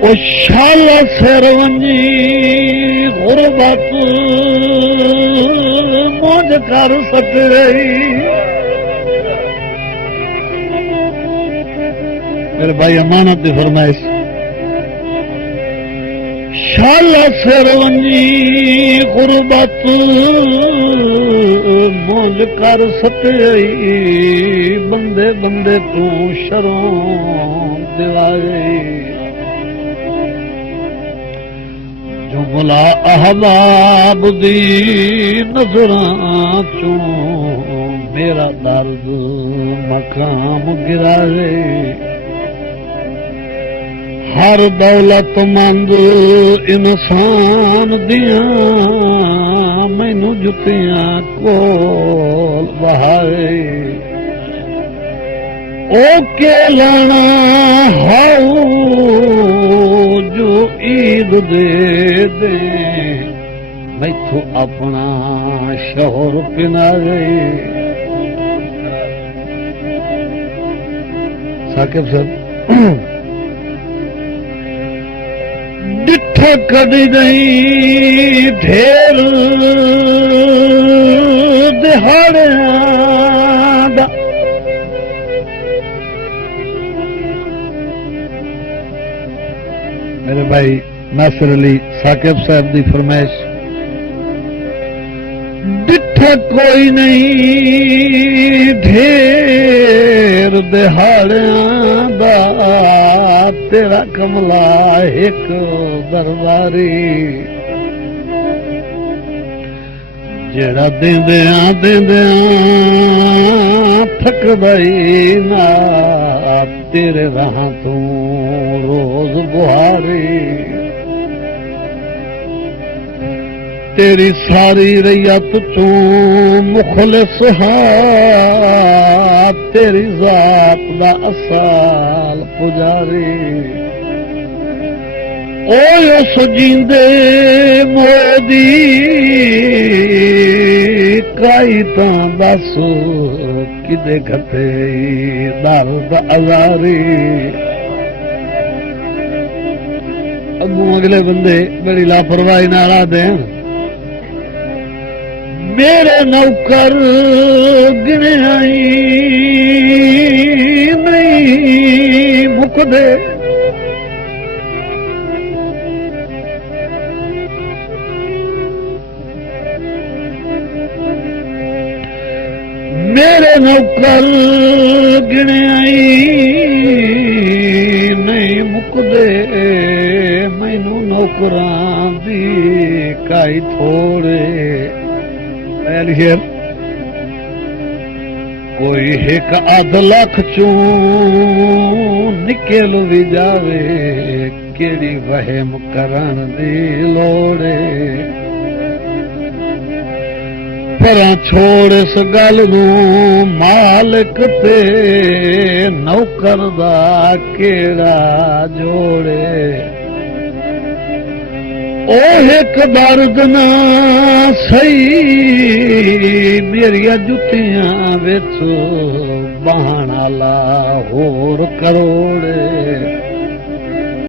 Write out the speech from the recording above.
ओ शाला सरवंजी गुरबत मौज कर सक रही। मेरे भाई अमानत की फरमाइश। शाला सरवंजी गुरबत मौज कर सक रही। बंदे बंदे तू शरों दिवाए। जो बुला अहबाब दी नजरां चो मेरा दर्द मकाम गिराए। हर दौलतमंद इंसान दियां मैनू जुतियां कोल बहाए। ओ के लाना हाऊ जो ईद दे दे मैथू अपना शोर पिनाए। साकिब साहब डिठा कदी नहीं ढेर दिहाड़ियां दा। मेरे भाई नासिर अली साकिब साहब की फरमाइश। डिठा कोई नहीं ढेर दिहाड़ियां दा। तेरा कमला एक दरबारी। जेड़ा देंदियां थकदा ही ना। तेरे राह तू रोज बुहारी। तेरी सारी रैयत चो मुखलिस हा। तेरी जात दा असाल पुजारी। ओए सजींदे मोदी काई तां दस किदे घटे दर्द अजारी। अगू अगले बंदे बड़ी लापरवाही नाल आदे मेरे नौकर गिने आई नहीं मुकदे। मेरे नौकर गिने आई नहीं मुकदे। मैनू नौकरां दी काई थोड़े। कोई एक अध लख चो निकल भी जावे। केड़ी वहम करन दी लोड़े। पर छोड़ इस गल नू मालिक ते नौकर दा केड़ा जोड़े। ओ एक दर्द ना सही मेरिया जुतियां विच बहाना ला होर करोड़े।